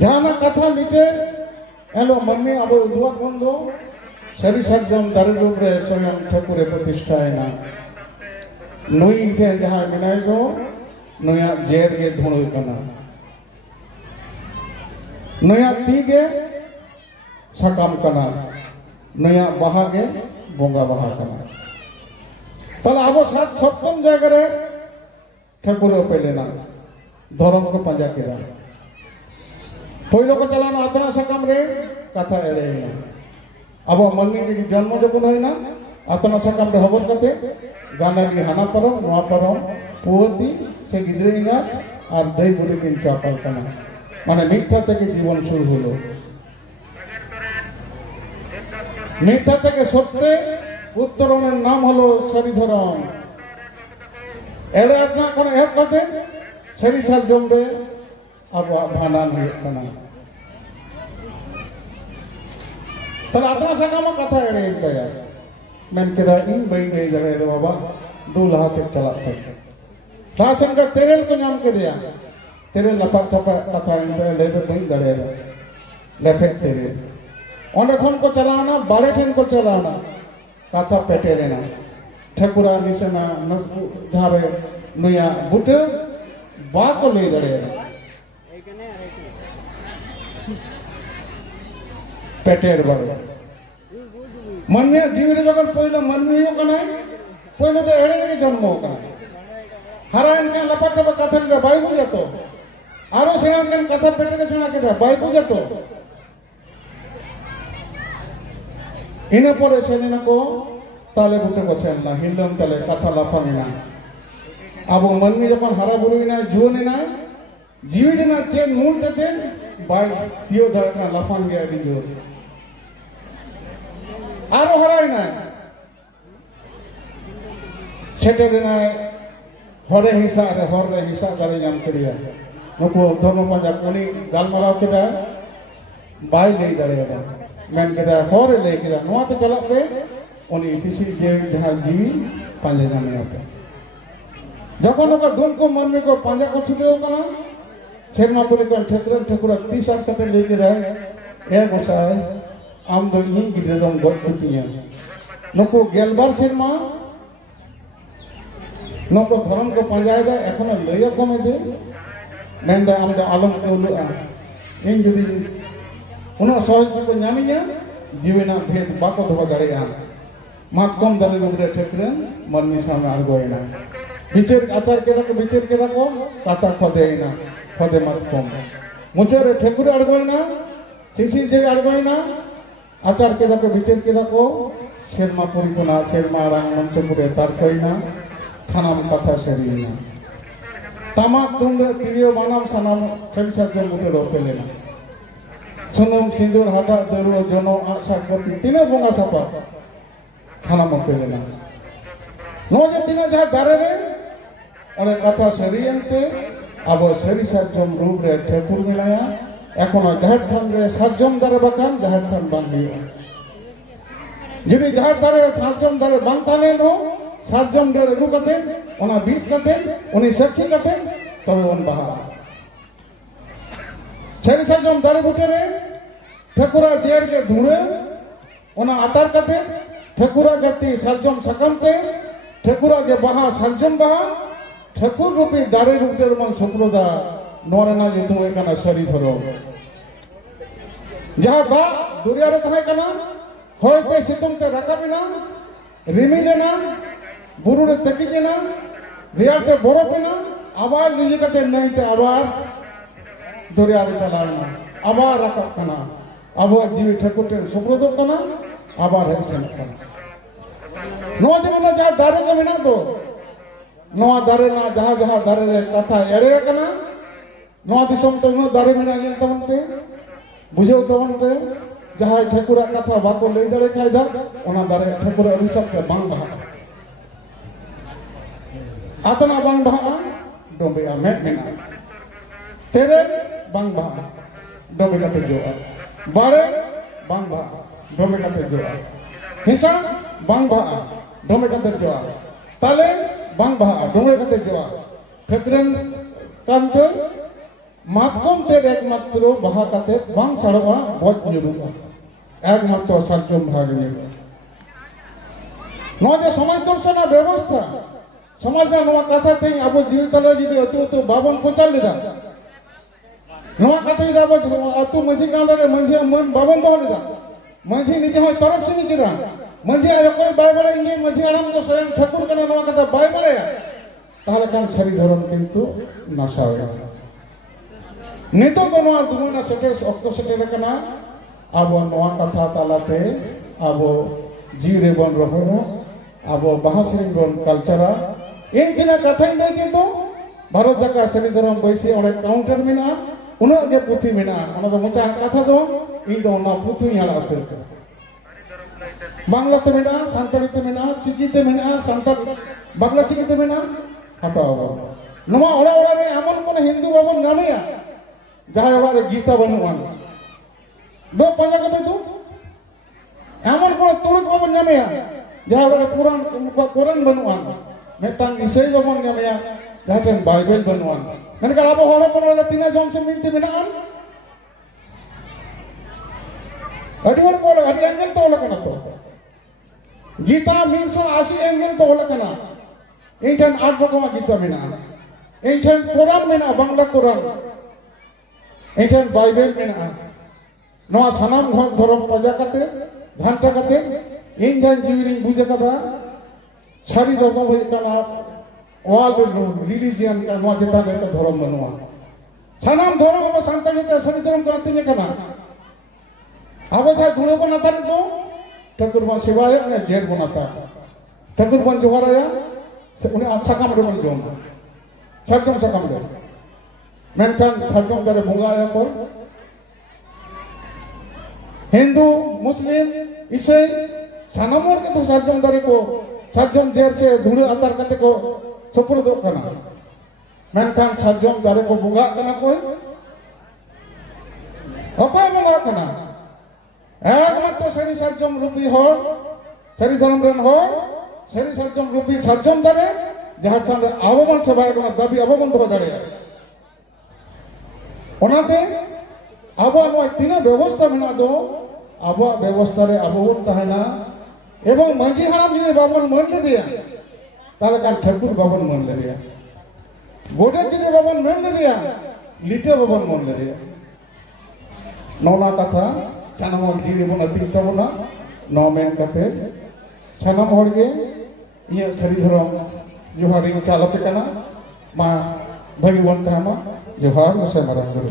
जहां कथा मिटे एलो मन्नी अब उद्वक बंदो सरी सज्जम दारे रूप रे स्वयं ठाकुर प्रतिष्ठा है ना नुई थे जहां मिनाई दो नुया जेर के धुणु कना नुया ती के सकम कना नुया बाहा के बोंगा बाहा कना तल अब सात सप्तम जगह रे ठाकुर पहले ना धर्म को पंजा के पहिलो को चलाना आतना सकम रे कथा एड़े अब मन्नी के जन्म जब होना आतना सकम रे हबर कते गाना की हाना परम नवा परम पुवती से गिद्रेगा और दई बुरी दिन चापल कना माने मिथ्या तक जीवन शुरू हलो मिथ्या तक सत्य उत्तरण नाम हलो सरिधरम एड़े आतना कोन एप कते सरी सज्जम रे अब भानान हुआ तर आत्मा सकम कथा एड़े गया मैं कदा इन बई गई जगह बाबा दो लहा से चला राशन का तेरेल को नाम के दिया तेरे लपा छपा कथा इन ले तो बई गड़े लेफे तेरे ओने को चलाना बारे ठेन को चलाना कथा पेटे लेना ठकुरा निसना धारे नुया बुटे बा को ले गड़े पेटेर बड़े मन्ने जीवन जगन पहले मन्नी हो कना पहले तो एड़े के जन्म हो कना हरायन के लपा चपा कथा के बाई पूजा तो आरो सेनान के कथा पेटे के सुना के बाई पूजा तो इने परे सेना को ताले बुटे को सेना हिंदम ताले कथा लाफानिना अब मन्नी जब हरा बुरुना जुने ना जीवित ना चेन मूल ते बाई तियो दरना लाफान गया दियो आरो हराई ना छेटे देना हरे हिस्सा करे नाम करिया नुको धर्म पंजा कोनी गालमाराव केदा बाई ले दरेगा मेन केदा हरे ले केदा नोआ ते चला पे उनी सिसी जे जहां जीवी पंजे जाने आता जखन ओका दुन को मन्नी को पंजा को छुटे कना सेरमा पुरे को ठकुरा 30 साल कते लेके रहे ए गोसाय आम दो इन गिदरम गट कुतिया नको गेलबार सेरमा नको धर्म को पंजायदा एखन लय को में दे मेंदा आम दो आलम को लुआ इन जुदी उनो सहज को नामिया जीवना भेद बाको दो दरेया मात कम दरे रुगरे ठकुरा मन्नी सामने आगोयना बिचर आचार के को काता खदेना खदे मत कम मुचरे ठकुर अड़गोयना सिसी जे अड़गोयना आचार के बिचर के सेरमा परिकोना सेरमा रांग मंचपुरे तारकइना थानाम कथा सेरीना तामाक तुंदे तिरियो मानाम सनाम खेलसा जे मुटे रोपेलेना सुनुम सिंदूर हाटा दरुओ जनो आशा करती तिने बोंगा सापा थाना मपेलेना नोजे तिने जा दारे रे और कथा सेरियंते अब सरी सज्जम रूप रे ठकुर मिलाया एखोनो जहर थान रे सज्जम दारे बकान जहर थान बांग हुआ जिबी जहर दारे सज्जम दारे बांग थाने नो सज्जम दारे रु कते ओना बीट कते उनी सखी कते तबे ओन बहा सरी सज्जम दारे बुटे रे ठकुरा जेर के धुरे ओना आतार कते ठकुरा गति सज्जम सकमते ठकुरा के बहा सज्जम बहा ठकुर रूपी दारे रूपते मन शुक्रोदा नोरना जे तुम एकना सरी फरो जहां बा दुरिया रे तहे कना होयते सितुम ते रकाबिना रिमिलेना बुरु रे तकिजेना रियाते बोरोपेना आवाज निजे कते नहीं ते आवाज दुरिया रे चलाना आवाज रकब कना आवाज जीवी ठकुर ते शुक्रोदो कना आवाज है सन कना नो जे जा दारे के बिना तो नवा दारे ना जहां दारे रे कथा एड़े कना नवा दिसम तो नो दारे मेना ये तमन पे बुझो तमन पे जहां ठकुरा कथा बाको ले दरे खायदा ओना दारे ठकुरा अभिषेक के बांग बहा आतना बांग बहा डोबे में मेना तेरे बांग बहा डोबे कते जो बारे बांग बहा डोबे कते जो हिसा बांग बहा डोबे कते जो ताले बांग बहा डोबे कते जो ठकुरन कांत मातकम ते एकमात्र बाहा काते बांग साड़वा बज जुरुगा एकमात्र सार्जम भागे नोजे समाज दर्शन व्यवस्था समाज ना कथा ते अब जीवित जुदी अतु अतु बाबन को चल लेदा नवा कथा इदा अब अतु मझी गांव रे मझी मन बाबन दो लेदा मझी निजे हो तरफ से निकेदा मझी आयो कोई बाय बड़े इंगे मझी आराम तो स्वयं ठाकुर कना नवा कथा बाय बड़े ताहले कान सरी धर्म किंतु नासावेगा नितो तो नवा दुमना सेटे अक्तो सेटे कना अब नवा कथा तालाते अब जीरे बन रहो अब बाहासरी बन कल्चरा इन जिना कथा नहीं किंतु भारत जका सरी धर्म बैसी ओले काउंटर मेना उना के पुथी मेना ओना तो मुचा कथा दो इन दो ना पुथी याला उतर बांग्ला ते मेना सांताली ते मेना चिकी ते मेना सांताल बांग्ला चिकी ते मेना हटाओ नवा ओड़ा ओड़ा रे अमन कोन हिंदू बाबन नामेया जहां वाले गीता बनवान दो पंजा के तू अमन को तुरक बाबन नामेया जहां वाले कुरान बनवान मेटांग इसई बाबन नामेया जहां बाइबल बनवान मैंने कहा अब होरे पर वाला तीन जम से मिलते बिनान अडिवर को अडी एंगल तो लकना तो गीता 180 एंगल तो लकना इंजन 8 रकम गीता मेना इंजन कुरान मेना बांग्ला कुरान इंजन बाइबल मेना नवा सनाम धर्म पजा कते घंटा कते इंजन जीवनी बुझे कदा सारी धर्म होय कना वाल रिलीजियन का नवा जेता का धर्म बनवा सनाम धर्म अब सांताली ते सारी धर्म करते कना अब था धुणे को नता तो ठाकुर बन सेवाय ने जेर बनाता ठाकुर बन जोहराया उन्हें अच्छा काम रे बन जोम सरजम से काम दे मेनकान सरजम दरे बुंगाया को हिंदू मुस्लिम इसे सानामोर के तो सरजम दरे को सरजम जेर से धुणे अतार कते को सपुर दो कना मेनकान सरजम दरे को बुंगा कना कोई अपाय बुंगा कना एकमात्र सरी सरजम रूपी हो सरी धर्म रन हो सरी सरजम रूपी सरजम दारे जहां ताले आवमन सभाय को दाबी आवमन दो दारे ओनाते अब अब तीन व्यवस्था बना दो अब व्यवस्था रे अबोन तहना एवं मंजी हराम जी बाबन मन ले दिया ताले का ठाकुर बाबन मन ले दिया गोडे जी बाबन मन ले दिया लिटे बाबन मन ले दिया नौना कथा सानाम धीरे बन अतिक तबना नौ मेन कते सानाम हर गे ये सरी धर्म जोहार रे चालते कना मा भगवान तामा जोहार से मरा गुरु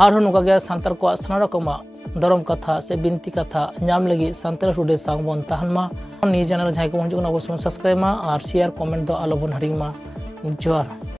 आर नुका सांताल को साना रकमा धर्म कथा से बिनती कथा नाम लगी सांताल टुडे सांगबन तहनमा नि चैनल जहां को हजू ना सब्सक्राइब मा और शेयर कमेंट दो आलोबन हरिंग मा जोहार।